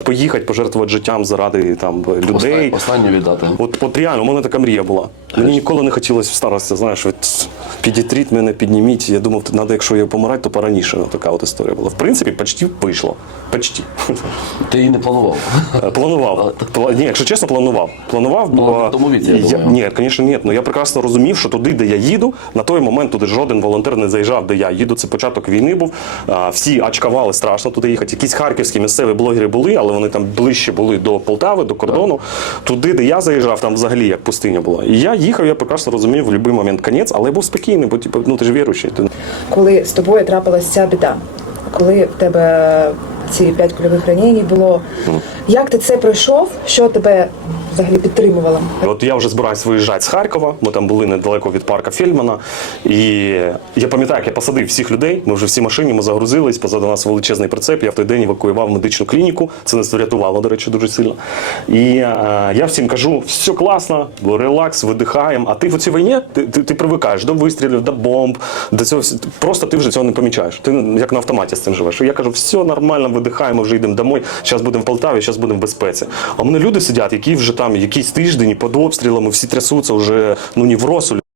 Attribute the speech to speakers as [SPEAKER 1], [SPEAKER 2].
[SPEAKER 1] поїхати, пожертвувати життям заради там людей.
[SPEAKER 2] Останнє віддати.
[SPEAKER 1] От реально, у мене така мрія була. Мені ніколи не хотілося в старості, знаєш, підітріть мене, підніміть. Я думав, треба, якщо я помирати, то пораніше. Така от історія була. В принципі, почти вийшло. Почти.
[SPEAKER 2] Ти її не планував?
[SPEAKER 1] Планував. Ні, якщо чесно, планував. Планував,
[SPEAKER 2] Ну,
[SPEAKER 1] бо...
[SPEAKER 2] в тому віці, я думаю.
[SPEAKER 1] Ні, звісно, ні. Ну, я прекрасно розумів, що туди, де я їду, на той момент туди жоден волонтер не заїжджав, де я їду. Це початок війни був. Всі очкували страшно туди їхати. Якісь харківські місцеві блогери були, але вони там ближче були до Полтави, до кордону. Туди, де я заїжджав, там взагалі як пустиня була. І я їхав, я прекрасно розумів, в будь-який момент кінець, але я був спокійний, бо типу, ну, ти ж віруючий.
[SPEAKER 3] Коли з тобою трапилася ця біда, коли в тебе ці 5 кульових ранень було, як ти це пройшов, що тебе взагалі підтримувало?
[SPEAKER 1] От я вже збираюсь виїжджати з Харкова, ми там були недалеко від парка Фельдмана, і я пам'ятаю, як я посадив всіх людей, ми вже всі машині, ми загрузились, позаду нас величезний прицеп, я в той день евакуював медичну клініку, це нас врятувало, до речі, дуже сильно. І я всім кажу, все класно, релакс, видихаємо, а ти в цій війні, ти привикаєш до вистрілів, до бомб, до цього, просто ти вже цього не помічаєш, ти як на автоматі з цим живеш. І я кажу, все нормально, видихаємо, вже йдемо домой, зараз будемо в Полтаві, зараз будемо в безпеці. А в мене люди сидять, які вже там якийсь тиждень під обстрілами, всі трясуться вже, ну, не в розсулі.